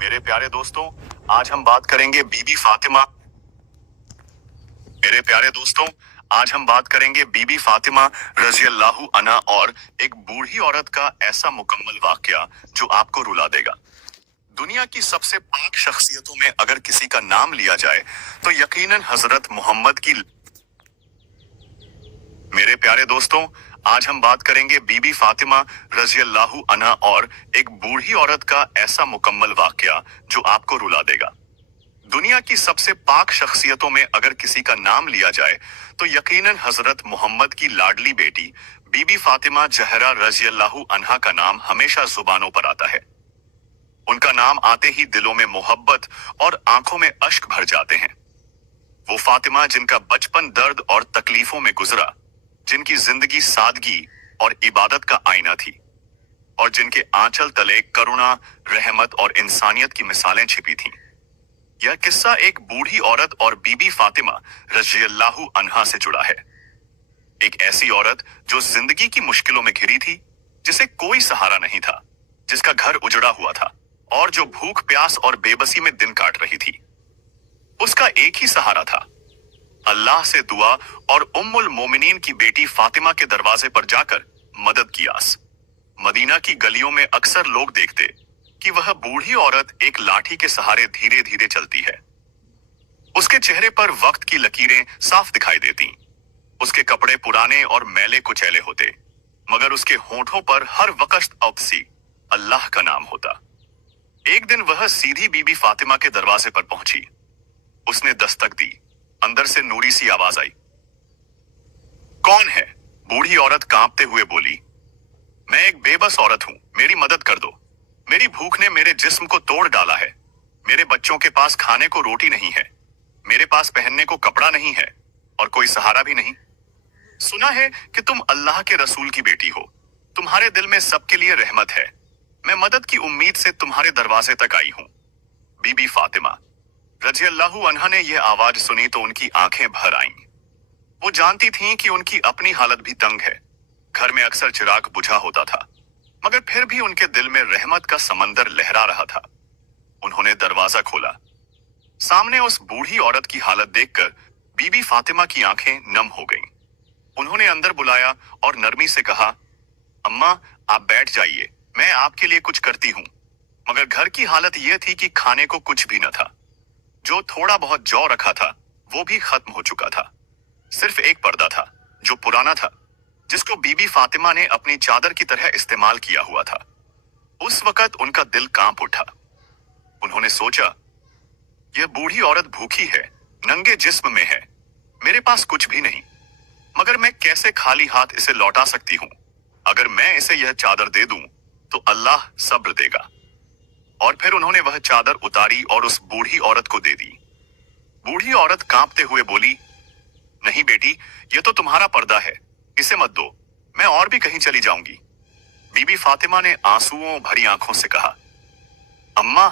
मेरे प्यारे दोस्तों, आज हम बात करेंगे बीबी फातिमा। मेरे प्यारे दोस्तों, आज हम बात करेंगे बीबी फातिमा रजी अल्लाहु अन्हा और एक बूढ़ी औरत का ऐसा मुकम्मल वाकया जो आपको रुला देगा। दुनिया की सबसे पाक शख्सियतों में अगर किसी का नाम लिया जाए तो यकीनन हजरत मोहम्मद की। मेरे प्यारे दोस्तों, आज हम बात करेंगे बीबी फातिमा रजी अल्लाहु अन्हा और एक बूढ़ी औरत का ऐसा मुकम्मल वाकया जो आपको रुला देगा। दुनिया की सबसे पाक शख्सियतों में अगर किसी का नाम लिया जाए तो यकीनन हजरत मोहम्मद की लाडली बेटी बीबी फातिमा जहरा रजी अल्लाहु अन्हा का नाम हमेशा जुबानों पर आता है। उनका नाम आते ही दिलों में मोहब्बत और आंखों में अश्क भर जाते हैं। वो फातिमा जिनका बचपन दर्द और तकलीफों में गुजरा, जिनकी जिंदगी सादगी और इबादत का आईना थी और जिनके आंचल तले करुणा, रहमत और इंसानियत की मिसालें छिपी थीं। यह किस्सा एक बूढ़ी औरत और बीबी फातिमा रजी अल्लाहु अन्हा से जुड़ा है। एक ऐसी औरत जो जिंदगी की मुश्किलों में घिरी थी, जिसे कोई सहारा नहीं था, जिसका घर उजड़ा हुआ था और जो भूख प्यास और बेबसी में दिन काट रही थी। उसका एक ही सहारा था, अल्लाह से दुआ और उम्मुल मोमिनीन की बेटी फातिमा के दरवाजे पर जाकर मदद की आस। मदीना की गलियों में अक्सर लोग देखते कि वह बूढ़ी औरत एक लाठी के सहारे धीरे धीरे चलती है। उसके चेहरे पर वक्त की लकीरें साफ दिखाई देती। उसके कपड़े पुराने और मैले कुचैले होते, मगर उसके होंठों पर हर वक्त औपसी अल्लाह का नाम होता। एक दिन वह सीधी बीबी फातिमा के दरवाजे पर पहुंची। उसने दस्तक दी। अंदर से नूरी सी आवाज आई। कौन है? बूढ़ी औरत कांपते हुए बोली। मैं एक बेबस औरत हूं, मेरी मदद कर दो। मेरी भूख ने मेरे जिस्म को तोड़ डाला है। मेरे बच्चों के पास खाने को रोटी नहीं है, मेरे पास पहनने को कपड़ा नहीं है और कोई सहारा भी नहीं। सुना है कि तुम अल्लाह के रसूल की बेटी हो, तुम्हारे दिल में सबके लिए रहमत है। मैं मदद की उम्मीद से तुम्हारे दरवाजे तक आई हूं। बीबी फातिमा रजी अल्लाहु अन्हा ने यह आवाज सुनी तो उनकी आंखें भर आईं। वो जानती थीं कि उनकी अपनी हालत भी तंग है। घर में अक्सर चिराग बुझा होता था, मगर फिर भी उनके दिल में रहमत का समंदर लहरा रहा था। उन्होंने दरवाजा खोला। सामने उस बूढ़ी औरत की हालत देखकर बीबी फातिमा की आंखें नम हो गईं। उन्होंने अंदर बुलाया और नरमी से कहा, अम्मा आप बैठ जाइए, मैं आपके लिए कुछ करती हूँ। मगर घर की हालत यह थी कि खाने को कुछ भी न था। जो थोड़ा बहुत जौ रखा था वो भी खत्म हो चुका था। सिर्फ एक पर्दा था जो पुराना था, जिसको बीबी फातिमा ने अपनी चादर की तरह इस्तेमाल किया हुआ था। उस वक्त उनका दिल कांप उठा। उन्होंने सोचा, यह बूढ़ी औरत भूखी है, नंगे जिस्म में है, मेरे पास कुछ भी नहीं, मगर मैं कैसे खाली हाथ इसे लौटा सकती हूँ? अगर मैं इसे यह चादर दे दूं तो अल्लाह सब्र देगा। और फिर उन्होंने वह चादर उतारी और उस बूढ़ी औरत को दे दी। बूढ़ी औरत कांपते हुए बोली, नहीं बेटी, ये तो तुम्हारा पर्दा है, इसे मत दो, मैं और भी कहीं चली जाऊंगी। बीबी फातिमा ने आंसुओं भरी आंखों से कहा, अम्मा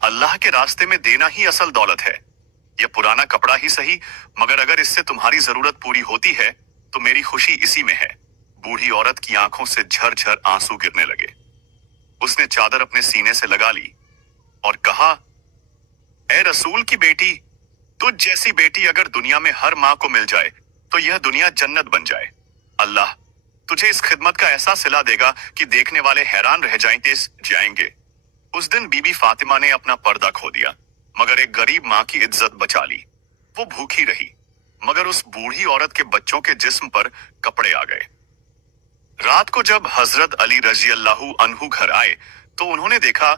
अल्लाह के रास्ते में देना ही असल दौलत है। यह पुराना कपड़ा ही सही, मगर अगर इससे तुम्हारी जरूरत पूरी होती है तो मेरी खुशी इसी में है। बूढ़ी औरत की आंखों से झरझर आंसू गिरने लगे। उसने चादर अपने सीने से लगा ली और कहा, ए रसूल की बेटी, तुझ जैसी बेटी अगर दुनिया में हर माँ को मिल जाए तो यह दुनिया जन्नत बन जाए। अल्लाह तुझे इस खिदमत का ऐसा सिला देगा कि देखने वाले हैरान रह जाएंगे। उस दिन बीबी फातिमा ने अपना पर्दा खो दिया, मगर एक गरीब माँ की इज्जत बचा ली। वो भूखी रही, मगर उस बूढ़ी औरत के बच्चों के जिस्म पर कपड़े आ गए। रात को जब हजरत अली रजी अल्लाहु अन्हु घर आए तो उन्होंने देखा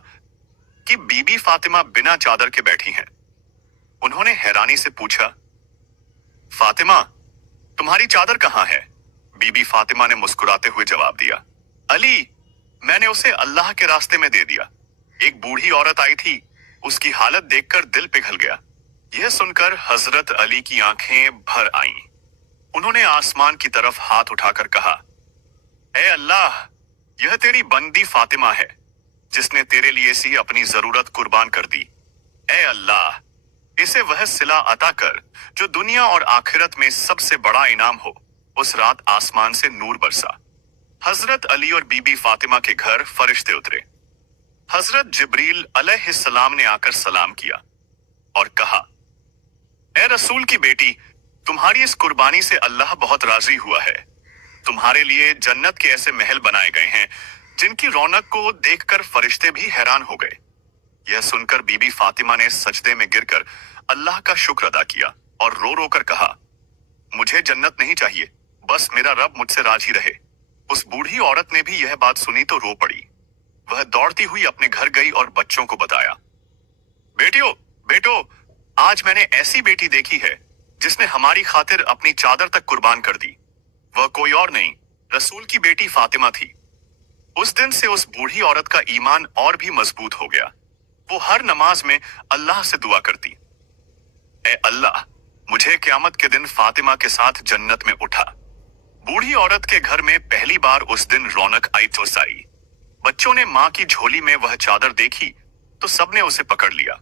कि बीबी फातिमा बिना चादर के बैठी हैं। उन्होंने हैरानी से पूछा, फातिमा तुम्हारी चादर कहाँ है? बीबी फातिमा ने मुस्कुराते हुए जवाब दिया, अली मैंने उसे अल्लाह के रास्ते में दे दिया। एक बूढ़ी औरत आई थी, उसकी हालत देखकर दिल पिघल गया। यह सुनकर हजरत अली की आंखें भर आईं। उन्होंने आसमान की तरफ हाथ उठाकर कहा, ए अल्लाह, यह तेरी बंदी फातिमा है जिसने तेरे लिए सी अपनी जरूरत कुर्बान कर दी। ए अल्लाह, इसे वह सिला अता कर जो दुनिया और आखिरत में सबसे बड़ा इनाम हो। उस रात आसमान से नूर बरसा। हजरत अली और बीबी फातिमा के घर फरिश्ते उतरे। हजरत जिब्रील अलैहिस्सलाम ने आकर सलाम किया और कहा, ए रसूल की बेटी, तुम्हारी इस कुर्बानी से अल्लाह बहुत राजी हुआ है। तुम्हारे लिए जन्नत के ऐसे महल बनाए गए हैं जिनकी रौनक को देखकर फरिश्ते भी हैरान हो गए। यह सुनकर बीबी फातिमा ने सजदे में गिरकर अल्लाह का शुक्र अदा किया और रो रो कर कहा, मुझे जन्नत नहीं चाहिए, बस मेरा रब मुझसे राजी रहे। उस बूढ़ी औरत ने भी यह बात सुनी तो रो पड़ी। वह दौड़ती हुई अपने घर गई और बच्चों को बताया, बेटियों, बेटो, आज मैंने ऐसी बेटी देखी है जिसने हमारी खातिर अपनी चादर तक कुर्बान कर दी। वह कोई और नहीं, रसूल की बेटी फातिमा थी। उस दिन से उस बूढ़ी औरत का ईमान और भी मजबूत हो गया। वो हर नमाज में अल्लाह से दुआ करती, ए अल्लाह, मुझे क़यामत के दिन फातिमा के साथ जन्नत में उठा। बूढ़ी औरत के घर में पहली बार उस दिन रौनक आई तो साई। बच्चों ने माँ की झोली में वह चादर देखी तो सबने उसे पकड़ लिया।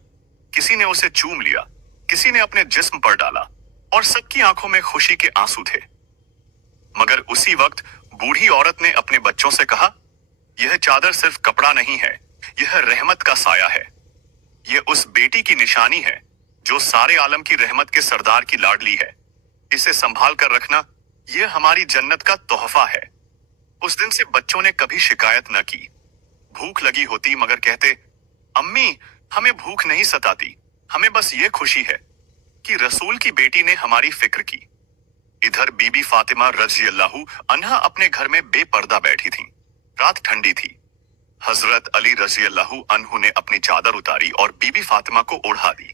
किसी ने उसे चूम लिया, किसी ने अपने जिस्म पर डाला और सबकी आंखों में खुशी के आंसू थे। मगर उसी वक्त बूढ़ी औरत ने अपने बच्चों से कहा, यह चादर सिर्फ कपड़ा नहीं है, यह रहमत का साया है। यह उस बेटी की निशानी है जो सारे आलम की रहमत के सरदार की लाडली है। इसे संभाल कर रखना, यह हमारी जन्नत का तोहफा है। उस दिन से बच्चों ने कभी शिकायत न की। भूख लगी होती मगर कहते, अम्मी, हमें भूख नहीं सताती, हमें बस ये खुशी है कि रसूल की बेटी ने हमारी फिक्र की। इधर बीबी फातिमा रज़ी अल्लाहु अन्हा अपने घर में बेपर्दा बैठी थीं। रात ठंडी थी। हजरत अली रज़ी अल्लाहु अन्हु ने अपनी चादर उतारी और बीबी फातिमा को ओढ़ा दी।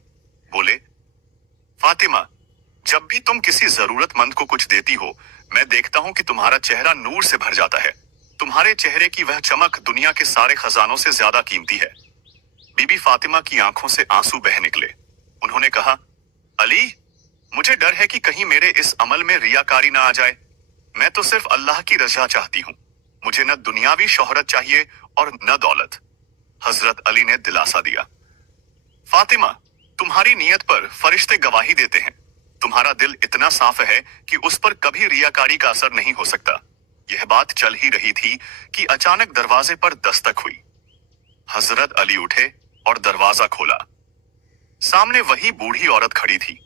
बोले, फातिमा, जब भी तुम किसी जरूरतमंद को कुछ देती हो, मैं देखता हूं कि तुम्हारा चेहरा नूर से भर जाता है। तुम्हारे चेहरे की वह चमक दुनिया के सारे खजानों से ज्यादा कीमती है। बीबी फातिमा की आंखों से आंसू बह निकले। उन्होंने कहा, अली, मुझे डर है कि कहीं मेरे इस अमल में रियाकारी ना आ जाए। मैं तो सिर्फ अल्लाह की रजा चाहती हूँ। मुझे न दुनियावी शोहरत चाहिए और न दौलत। हजरत अली ने दिलासा दिया, फातिमा, तुम्हारी नियत पर फरिश्ते गवाही देते हैं। तुम्हारा दिल इतना साफ है कि उस पर कभी रियाकारी का असर नहीं हो सकता। यह बात चल ही रही थी कि अचानक दरवाजे पर दस्तक हुई। हजरत अली उठे और दरवाजा खोला। सामने वही बूढ़ी औरत खड़ी थी।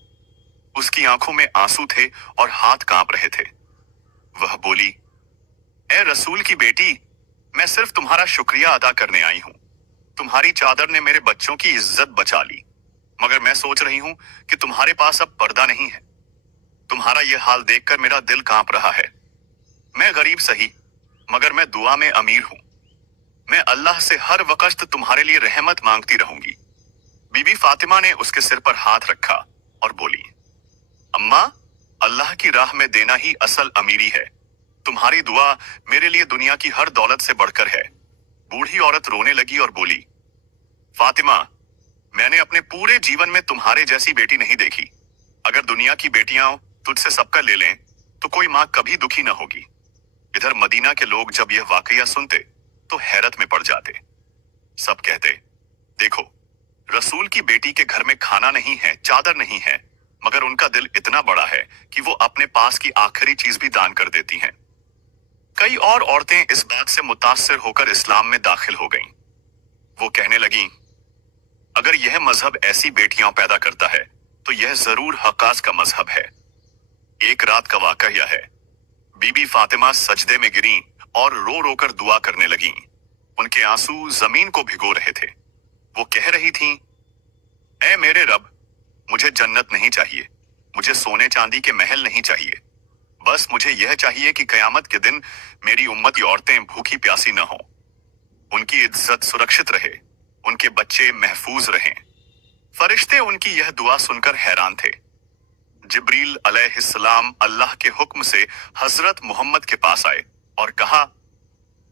उसकी आंखों में आंसू थे और हाथ कांप रहे थे। वह बोली, ए रसूल की बेटी, मैं सिर्फ तुम्हारा शुक्रिया अदा करने आई हूं। तुम्हारी चादर ने मेरे बच्चों की इज्जत बचा ली, मगर मैं सोच रही हूं कि तुम्हारे पास अब पर्दा नहीं है। तुम्हारा यह हाल देखकर मेरा दिल कांप रहा है। मैं गरीब सही, मगर मैं दुआ में अमीर हूं। मैं अल्लाह से हर वक्त तुम्हारे लिए रहमत मांगती रहूंगी। बीबी फातिमा ने उसके सिर पर हाथ रखा और बोली, अम्मा, अल्लाह की राह में देना ही असल अमीरी है। तुम्हारी दुआ मेरे लिए दुनिया की हर दौलत से बढ़कर है। बूढ़ी औरत रोने लगी और बोली, फातिमा, मैंने अपने पूरे जीवन में तुम्हारे जैसी बेटी नहीं देखी। अगर दुनिया की बेटियां तुझसे सबका ले लें तो कोई माँ कभी दुखी न होगी। इधर मदीना के लोग जब यह वाकया सुनते तो हैरत में पड़ जाते। सब कहते, देखो, रसूल की बेटी के घर में खाना नहीं है, चादर नहीं है, मगर उनका दिल इतना बड़ा है कि वो अपने पास की आखिरी चीज भी दान कर देती हैं। कई और औरतें इस बात से मुतासिर होकर इस्लाम में दाखिल हो गईं। वो कहने लगीं, अगर यह मजहब ऐसी बेटियां पैदा करता है तो यह जरूर हक्कास का मजहब है। एक रात का वाकया है। बीबी फातिमा सजदे में गिरीं और रो रो कर दुआ करने लगीं। उनके आंसू जमीन को भिगो रहे थे। वो कह रही थीं, ऐ मेरे रब, मुझे जन्नत नहीं चाहिए, मुझे सोने चांदी के महल नहीं चाहिए। बस मुझे यह चाहिए कि कयामत के दिन मेरी उम्मत की औरतें भूखी प्यासी न हों, उनकी इज्जत सुरक्षित रहे, उनके बच्चे महफूज रहें। फरिश्ते उनकी यह दुआ सुनकर हैरान थे। जिब्रील अलैहिस्सलाम अल्लाह के हुक्म से हजरत मोहम्मद के पास आए और कहा,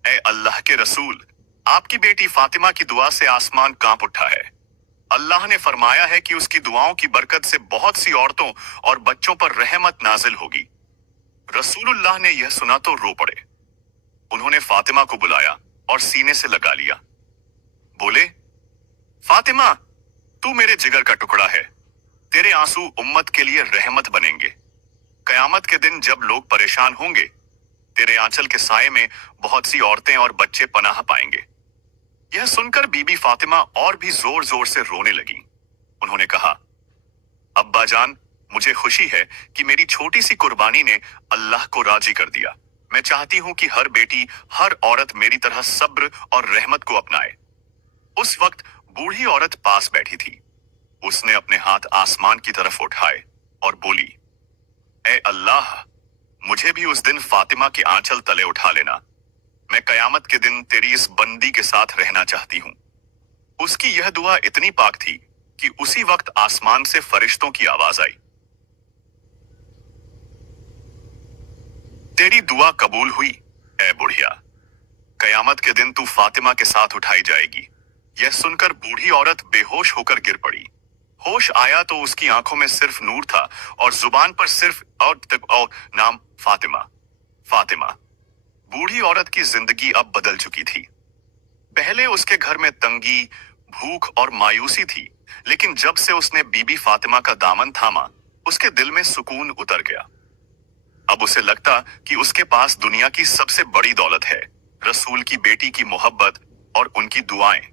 ए अल्लाह के रसूल, आपकी बेटी फातिमा की दुआ से आसमान कांप उठा है। अल्लाह ने फरमाया है कि उसकी दुआओं की बरकत से बहुत सी औरतों और बच्चों पर रहमत नाजिल होगी। रसूलुल्लाह ने यह सुना तो रो पड़े। उन्होंने फातिमा को बुलाया और सीने से लगा लिया। बोले, फातिमा, तू मेरे जिगर का टुकड़ा है। तेरे आंसू उम्मत के लिए रहमत बनेंगे। कयामत के दिन जब लोग परेशान होंगे, तेरे आंचल के साए में बहुत सी औरतें और बच्चे पनाह पाएंगे। यह सुनकर बीबी फातिमा और भी जोर जोर से रोने लगी। उन्होंने कहा, अब्बा जान, मुझे खुशी है कि मेरी छोटी सी कुर्बानी ने अल्लाह को राजी कर दिया। मैं चाहती हूँ कि हर बेटी, हर औरत मेरी तरह सब्र और रहमत को अपनाए। उस वक्त बूढ़ी औरत पास बैठी थी। उसने अपने हाथ आसमान की तरफ उठाए और बोली, ए अल्लाह, मुझे भी उस दिन फातिमा के आंचल तले उठा लेना। मैं कयामत के दिन तेरी इस बंदी के साथ रहना चाहती हूँ। उसकी यह दुआ इतनी पाक थी कि उसी वक्त आसमान से फरिश्तों की आवाज आई, तेरी दुआ कबूल हुई ए बुढ़िया। कयामत के दिन तू फातिमा के साथ उठाई जाएगी। यह सुनकर बूढ़ी औरत बेहोश होकर गिर पड़ी। होश आया तो उसकी आंखों में सिर्फ नूर था और जुबान पर सिर्फ और नाम फातिमा, फातिमा। बूढ़ी औरत की जिंदगी अब बदल चुकी थी। पहले उसके घर में तंगी, भूख और मायूसी थी, लेकिन जब से उसने बीबी फातिमा का दामन थामा, उसके दिल में सुकून उतर गया। अब उसे लगता कि उसके पास दुनिया की सबसे बड़ी दौलत है, रसूल की बेटी की मोहब्बत और उनकी दुआएं।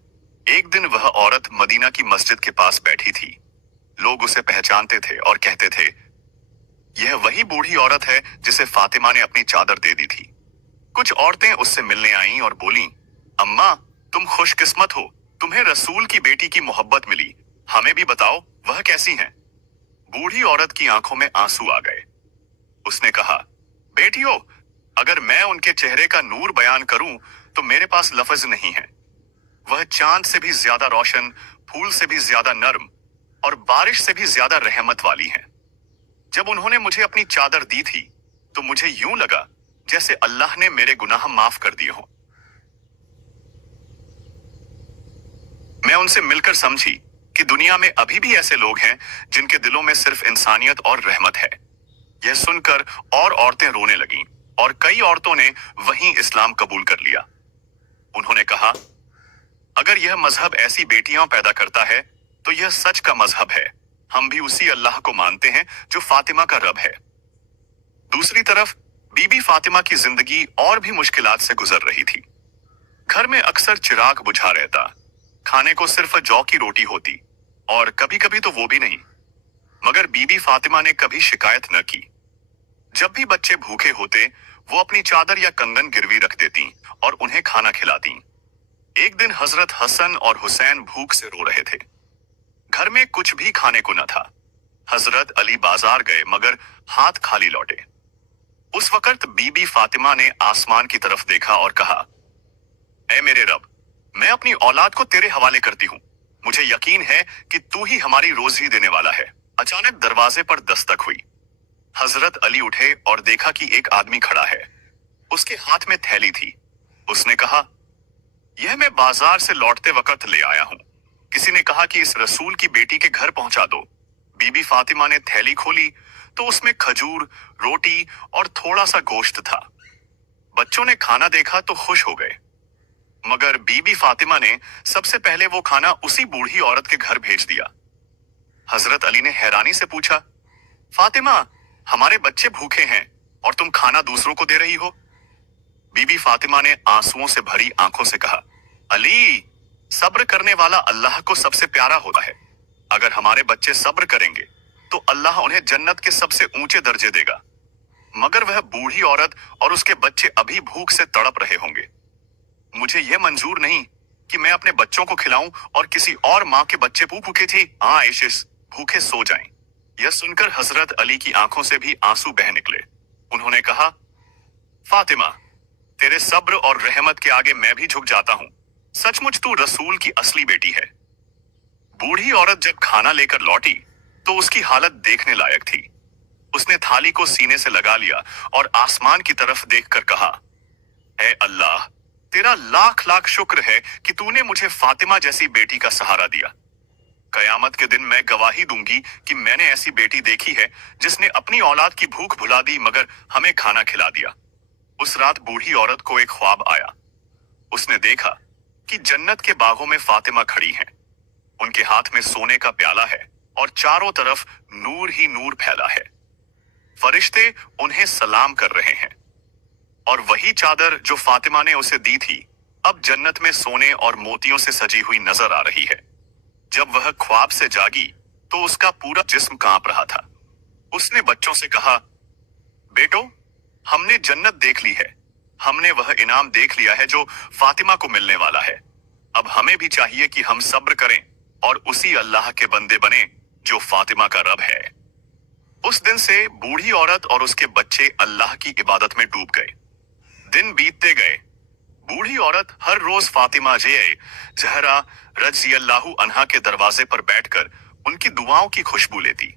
एक दिन वह औरत मदीना की मस्जिद के पास बैठी थी। लोग उसे पहचानते थे और कहते थे, यह वही बूढ़ी औरत है जिसे फातिमा ने अपनी चादर दे दी थी। कुछ औरतें उससे मिलने आईं और बोलीं, अम्मा, तुम खुशकिस्मत हो, तुम्हें रसूल की बेटी की मोहब्बत मिली। हमें भी बताओ वह कैसी हैं? बूढ़ी औरत की आंखों में आंसू आ गए। उसने कहा, बेटियों, अगर मैं उनके चेहरे का नूर बयान करूं तो मेरे पास लफ्ज नहीं है। वह चांद से भी ज्यादा रोशन, फूल से भी ज्यादा नर्म और बारिश से भी ज्यादा रहमत वाली हैं। जब उन्होंने मुझे अपनी चादर दी थी तो मुझे यूं लगा जैसे अल्लाह ने मेरे गुनाह माफ कर दिए हों। मैं उनसे मिलकर समझी कि दुनिया में अभी भी ऐसे लोग हैं जिनके दिलों में सिर्फ इंसानियत और रहमत है। यह सुनकर और औरतें रोने लगीं और कई औरतों ने वहीं इस्लाम कबूल कर लिया। उन्होंने कहा, अगर यह मजहब ऐसी बेटियां पैदा करता है तो यह सच का मजहब है। हम भी उसी अल्लाह को मानते हैं जो फातिमा का रब है। दूसरी तरफ बीबी फातिमा की जिंदगी और भी मुश्किलात से गुजर रही थी। घर में अक्सर चिराग बुझा रहता, खाने को सिर्फ जौ की रोटी होती और कभी कभी तो वो भी नहीं। मगर बीबी फातिमा ने कभी शिकायत न की। जब भी बच्चे भूखे होते, वो अपनी चादर या कंगन गिरवी रख देती और उन्हें खाना खिलाती। एक दिन हजरत हसन और हुसैन भूख से रो रहे थे। घर में कुछ भी खाने को न था। हजरत अली बाजार गए मगर हाथ खाली लौटे। उस वक्त बीबी फातिमा ने आसमान की तरफ देखा और कहा, ऐ मेरे रब, मैं अपनी औलाद को तेरे हवाले करती हूँ। मुझे यकीन है कि तू ही हमारी रोजी देने वाला है। अचानक दरवाजे पर दस्तक हुई। हजरत अली उठे और देखा कि एक आदमी खड़ा है। उसके हाथ में थैली थी। उसने कहा, यह मैं बाजार से लौटते वक्त ले आया हूँ। किसी ने कहा कि इस रसूल की बेटी के घर पहुंचा दो। बीबी फातिमा ने थैली खोली तो उसमें खजूर, रोटी और थोड़ा सा गोश्त था। बच्चों ने खाना देखा तो खुश हो गए, मगर बीबी फातिमा ने सबसे पहले वो खाना उसी बूढ़ी औरत के घर भेज दिया। हजरत अली ने हैरानी से पूछा, फातिमा, हमारे बच्चे भूखे हैं और तुम खाना दूसरों को दे रही हो? बीबी फातिमा ने आंसुओं से भरी आंखों से कहा, अली, सब्र करने वाला अल्लाह को सबसे प्यारा होता है। अगर हमारे बच्चे सब्र करेंगे तो अल्लाह उन्हें जन्नत के सबसे ऊंचे दर्जे देगा। मगर वह बूढ़ी औरत और उसके बच्चे अभी भूख से तड़प रहे होंगे। मुझे यह मंजूर नहीं कि मैं अपने बच्चों को खिलाऊं और किसी और माँ के बच्चे भूखे थे आशिश भूखे सो जाएं। यह सुनकर हजरत अली की आंखों से भी आंसू बह निकले। उन्होंने कहा, फातिमा, तेरे सब्र और रहमत के आगे मैं भी झुक जाता हूँ। सचमुच तू रसूल की असली बेटी है। बूढ़ी औरत जब खाना लेकर लौटी तो उसकी हालत देखने लायक थी। उसने थाली को सीने से लगा लिया और आसमान की तरफ देखकर कहा, ऐ अल्लाह, तेरा लाख लाख शुक्र है कि तूने मुझे फातिमा जैसी बेटी का सहारा दिया। कयामत के दिन मैं गवाही दूंगी कि मैंने ऐसी बेटी देखी है जिसने अपनी औलाद की भूख भुला दी मगर हमें खाना खिला दिया। उस रात बूढ़ी औरत को एक ख्वाब आया। उसने देखा कि जन्नत के बागों में फातिमा खड़ी हैं। उनके हाथ में सोने का प्याला है और चारों तरफ नूर ही नूर फैला है। फरिश्ते उन्हें सलाम कर रहे हैं और वही चादर जो फातिमा ने उसे दी थी अब जन्नत में सोने और मोतियों से सजी हुई नजर आ रही है। जब वह ख्वाब से जागी तो उसका पूरा जिस्म कांप रहा था। उसने बच्चों से कहा, बेटो, हमने जन्नत देख ली है। हमने वह इनाम देख लिया है जो फातिमा को मिलने वाला है। अब हमें भी चाहिए कि हम सब्र करें और उसी अल्लाह के बंदे बने जो फातिमा का रब है। उस दिन से बूढ़ी औरत और उसके बच्चे अल्लाह की इबादत में डूब गए। दिन बीतते गए। बूढ़ी औरत हर रोज फातिमा जहरा रज़ियल्लाहु अन्हा के दरवाजे पर बैठकर उनकी दुआओं की खुशबू लेती।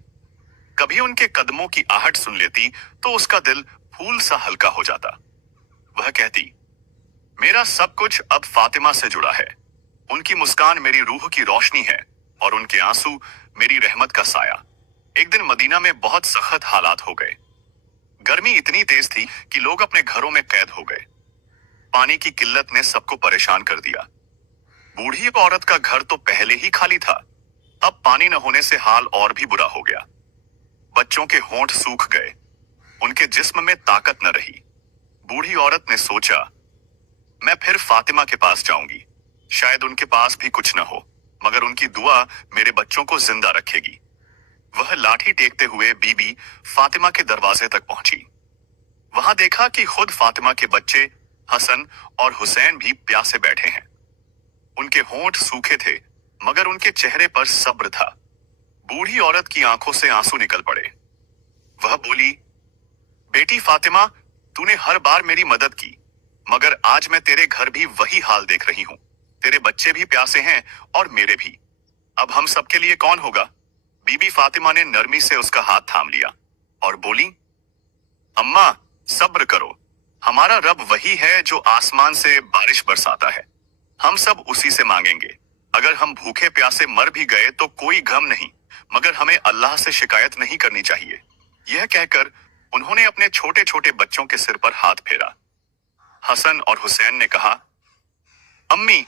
कभी उनके कदमों की आहट सुन लेती तो उसका दिल फूल सा हल्का हो जाता। वह कहती, मेरा सब कुछ अब फातिमा से जुड़ा है। उनकी मुस्कान मेरी रूह की रोशनी है और उनके आंसू मेरी रहमत का साया। एक दिन मदीना में बहुत सख्त हालात हो गए। गर्मी इतनी तेज थी कि लोग अपने घरों में कैद हो गए। पानी की किल्लत ने सबको परेशान कर दिया। बूढ़ी औरत का घर तो पहले ही खाली था, अब पानी न होने से हाल और भी बुरा हो गया। बच्चों के होंठ सूख गए, उनके जिस्म में ताकत न रही। बूढ़ी औरत ने सोचा, मैं फिर फातिमा के पास जाऊंगी। शायद उनके पास भी कुछ न हो, मगर उनकी दुआ मेरे बच्चों को जिंदा रखेगी। वह लाठी टेकते हुए बीबी फातिमा के दरवाजे तक पहुंची। वहां देखा कि खुद फातिमा के बच्चे हसन और हुसैन भी प्यासे बैठे हैं। उनके होंठ सूखे थे, मगर उनके चेहरे पर सब्र था। बूढ़ी औरत की आंखों से आंसू निकल पड़े। वह बोली, बेटी फातिमा, तूने हर बार मेरी मदद की, मगर आज मैं तेरे घर भी वही हाल देख रही हूँ। तेरे बच्चे भी प्यासे हैं और मेरे भी। अब हम सबके लिए कौन होगा? बीबी फातिमा ने नरमी से उसका हाथ थाम लिया और बोली, अम्मा, सब्र करो। हमारा रब वही है जो आसमान से बारिश बरसाता है। हम सब उसी से मांगेंगे। अगर हम भूखे प्यासे मर भी गए तो कोई गम नहीं, मगर हमें अल्लाह से शिकायत नहीं करनी चाहिए। यह कहकर उन्होंने अपने छोटे छोटे बच्चों के सिर पर हाथ फेरा। हसन और हुसैन ने कहा, अम्मी,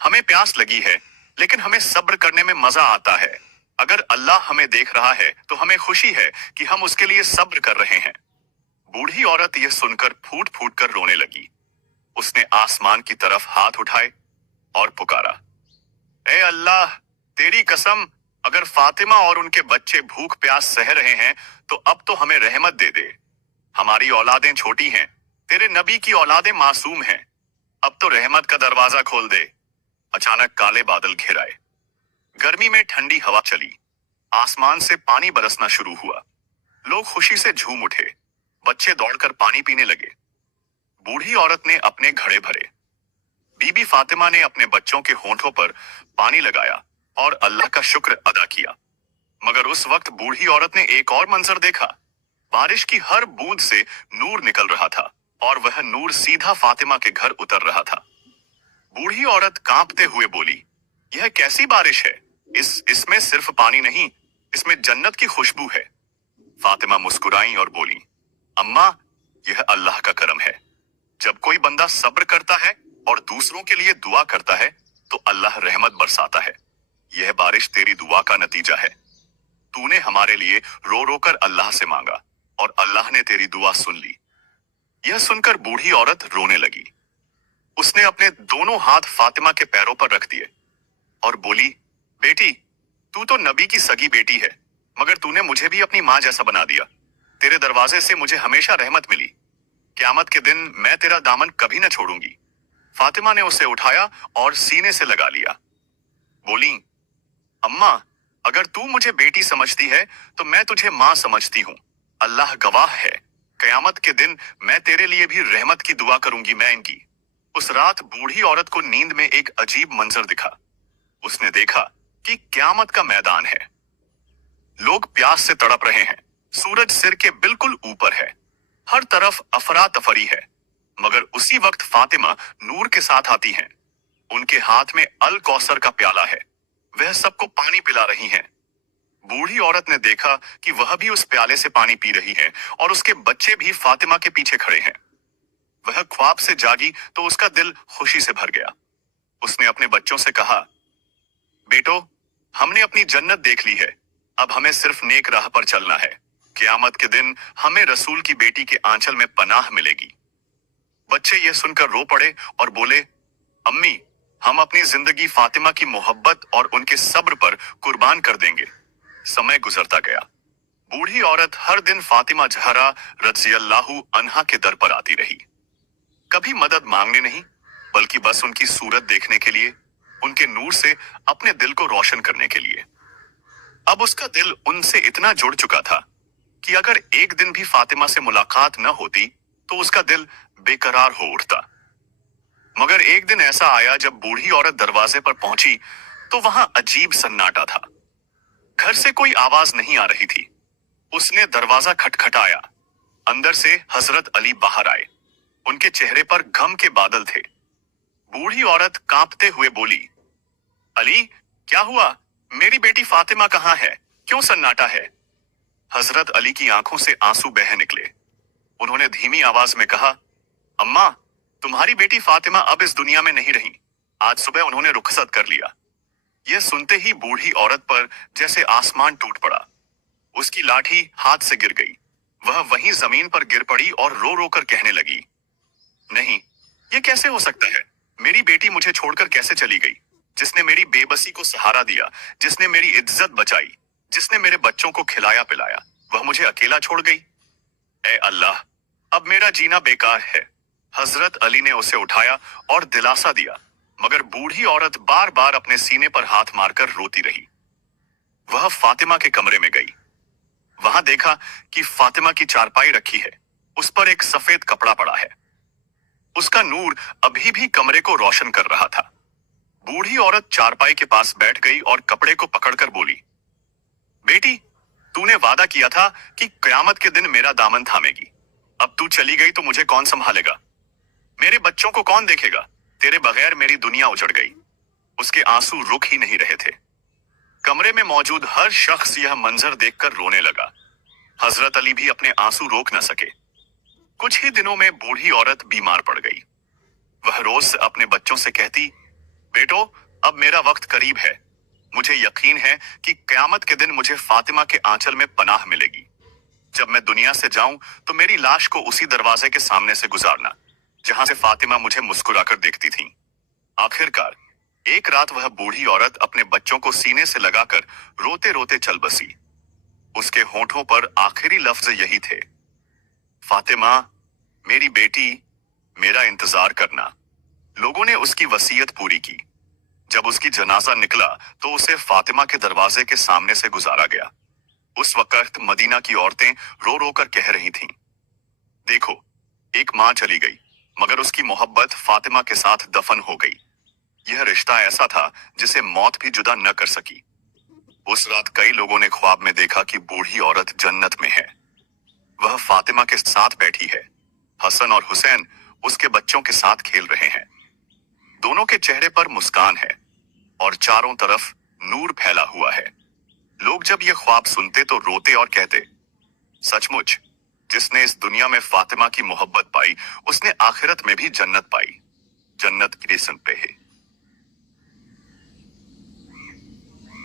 हमें प्यास लगी है, लेकिन हमें सब्र करने में मजा आता है। अगर अल्लाह हमें देख रहा है तो हमें खुशी है कि हम उसके लिए सब्र कर रहे हैं। बूढ़ी औरत यह सुनकर फूट फूट कर रोने लगी। उसने आसमान की तरफ हाथ उठाए और पुकारा, ए अल्लाह, तेरी कसम, अगर फातिमा और उनके बच्चे भूख प्यास सह रहे हैं तो अब तो हमें रहमत दे दे। हमारी औलादें छोटी हैं, तेरे नबी की औलादें मासूम हैं। अब तो रहमत का दरवाजा खोल दे। अचानक काले बादल घिर आए। गर्मी में ठंडी हवा चली। आसमान से पानी बरसना शुरू हुआ। लोग खुशी से झूम उठे। बच्चे दौड़कर पानी पीने लगे। बूढ़ी औरत ने अपने घड़े भरे। बीबी फातिमा ने अपने बच्चों के होंठों पर पानी लगाया और अल्लाह का शुक्र अदा किया। मगर उस वक्त बूढ़ी औरत ने एक और मंजर देखा। बारिश की हर बूंद से नूर निकल रहा था और वह नूर सीधा फातिमा के घर उतर रहा था। बूढ़ी औरत कांपते हुए बोली, यह कैसी बारिश है? इसमें सिर्फ पानी नहीं, इसमें जन्नत की खुशबू है। फातिमा मुस्कुराई और बोली, अम्मा, यह अल्लाह का करम है। जब कोई बंदा सब्र करता है और दूसरों के लिए दुआ करता है तो अल्लाह रहमत बरसाता है। यह बारिश तेरी दुआ का नतीजा है। तूने हमारे लिए रो रो कर अल्लाह से मांगा और अल्लाह ने तेरी दुआ सुन ली। यह सुनकर बूढ़ी औरत रोने लगी। उसने अपने दोनों हाथ फातिमा के पैरों पर रख दिए और बोली, बेटी, तू तो नबी की सगी बेटी है, मगर तूने मुझे भी अपनी माँ जैसा बना दिया। तेरे दरवाजे से मुझे हमेशा रहमत मिली। क़यामत के दिन मैं तेरा दामन कभी न छोड़ूंगी। फातिमा ने उसे उठाया और सीने से लगा लिया। बोली, अम्मा, अगर तू मुझे बेटी समझती है तो मैं तुझे माँ समझती हूँ। अल्लाह गवाह है, क़यामत के दिन मैं तेरे लिए भी रहमत की दुआ करूंगी। मैं इनकी। उस रात बूढ़ी औरत को नींद में एक अजीब मंजर दिखा। उसने देखा कि क़यामत का मैदान है। लोग प्यास से तड़प रहे हैं। सूरज सिर के बिल्कुल ऊपर है। हर तरफ अफरा तफरी है। मगर उसी वक्त फातिमा नूर के साथ आती हैं। उनके हाथ में अल कौसर का प्याला है। वह सबको पानी पिला रही हैं। बूढ़ी औरत ने देखा कि वह भी उस प्याले से पानी पी रही है और उसके बच्चे भी फातिमा के पीछे खड़े हैं। वह ख्वाब से जागी तो उसका दिल खुशी से भर गया। उसने अपने बच्चों से कहा, बेटो, हमने अपनी जन्नत देख ली है। अब हमें सिर्फ नेक राह पर चलना है। क़यामत के दिन हमें रसूल की बेटी के आंचल में पनाह मिलेगी। बच्चे ये सुनकर रो पड़े और बोले, अम्मी, हम अपनी जिंदगी फातिमा की मोहब्बत और उनके सब्र पर कुर्बान कर देंगे। समय गुजरता गया। बूढ़ी औरत हर दिन फातिमा जहरा रज़ियल्लाहु अन्हा के दर पर आती रही। कभी मदद मांगने नहीं, बल्कि बस उनकी सूरत देखने के लिए, उनके नूर से अपने दिल को रोशन करने के लिए। अब उसका दिल उनसे इतना जुड़ चुका था कि अगर एक दिन भी फातिमा से मुलाकात न होती तो उसका दिल बेकरार हो उठता। मगर एक दिन ऐसा आया जब बूढ़ी औरत दरवाजे पर पहुंची तो वहां अजीब सन्नाटा था। घर से कोई आवाज नहीं आ रही थी। उसने दरवाजा खटखटाया। अंदर से हजरत अली बाहर आए। उनके चेहरे पर गम के बादल थे। बूढ़ी औरत कांपते हुए बोली, अली, क्या हुआ? मेरी बेटी फातिमा कहाँ है? क्यों सन्नाटा है? हजरत अली की आंखों से आंसू बह निकले। उन्होंने धीमी आवाज में कहा, अम्मा, तुम्हारी बेटी फातिमा अब इस दुनिया में नहीं रही। आज सुबह उन्होंने रुखसत कर लिया। यह सुनते ही बूढ़ी औरत पर जैसे आसमान टूट पड़ा। उसकी लाठी हाथ से गिर गई। वह वहीं जमीन पर गिर पड़ी और रो रो कर कहने लगी, नहीं, ये कैसे हो सकता है? मेरी बेटी मुझे छोड़कर कैसे चली गई? जिसने मेरी बेबसी को सहारा दिया, जिसने मेरी इज्जत बचाई, जिसने मेरे बच्चों को खिलाया पिलाया, वह मुझे अकेला छोड़ गई। ए अल्लाह, अब मेरा जीना बेकार है। हजरत अली ने उसे उठाया और दिलासा दिया, मगर बूढ़ी औरत बार बार अपने सीने पर हाथ मारकर रोती रही। वह फातिमा के कमरे में गई। वहां देखा कि फातिमा की चारपाई रखी है। उस पर एक सफेद कपड़ा पड़ा है। उसका नूर अभी भी कमरे को रोशन कर रहा था। बूढ़ी औरत चारपाई के पास बैठ गई और कपड़े को पकड़कर बोली, बेटी, तूने वादा किया था कि कयामत के दिन मेरा दामन थामेगी। अब तू चली गई तो मुझे कौन संभालेगा? मेरे बच्चों को कौन देखेगा? तेरे बगैर मेरी दुनिया उजड़ गई। उसके आंसू रुक ही नहीं रहे थे। कमरे में मौजूद हर शख्स यह मंजर देखकर रोने लगा। हजरत अली भी अपने आंसू रोक न सके। कुछ ही दिनों में बूढ़ी औरत बीमार पड़ गई। वह रोज अपने बच्चों से कहती, बेटो, अब मेरा वक्त करीब है। मुझे यकीन है कि कयामत के दिन मुझे फातिमा के आंचल में पनाह मिलेगी। जब मैं दुनिया से जाऊं तो मेरी लाश को उसी दरवाजे के सामने से गुजारना जहां से फातिमा मुझे मुस्कुराकर देखती थी। आखिरकार एक रात वह बूढ़ी औरत अपने बच्चों को सीने से लगाकर रोते रोते चल बसी। उसके होठों पर आखिरी लफ्ज यही थे, फातिमा, मेरी बेटी, मेरा इंतजार करना। लोगों ने उसकी वसीयत पूरी की। जब उसकी जनाजा निकला तो उसे फातिमा के दरवाजे के सामने से गुजारा गया। उस वक्त मदीना की औरतें रो रो कर कह रही थीं, देखो, एक मां चली गई, मगर उसकी मोहब्बत फातिमा के साथ दफन हो गई। यह रिश्ता ऐसा था जिसे मौत भी जुदा न कर सकी। उस रात कई लोगों ने ख्वाब में देखा कि बूढ़ी औरत जन्नत में है। वह फातिमा के साथ बैठी है। हसन और हुसैन उसके बच्चों के साथ खेल रहे हैं। दोनों के चेहरे पर मुस्कान है और चारों तरफ नूर फैला हुआ है। लोग जब यह ख्वाब सुनते तो रोते और कहते, सचमुच, जिसने इस दुनिया में फातिमा की मोहब्बत पाई, उसने आखिरत में भी जन्नत पाई। जन्नत की रेसन पे है।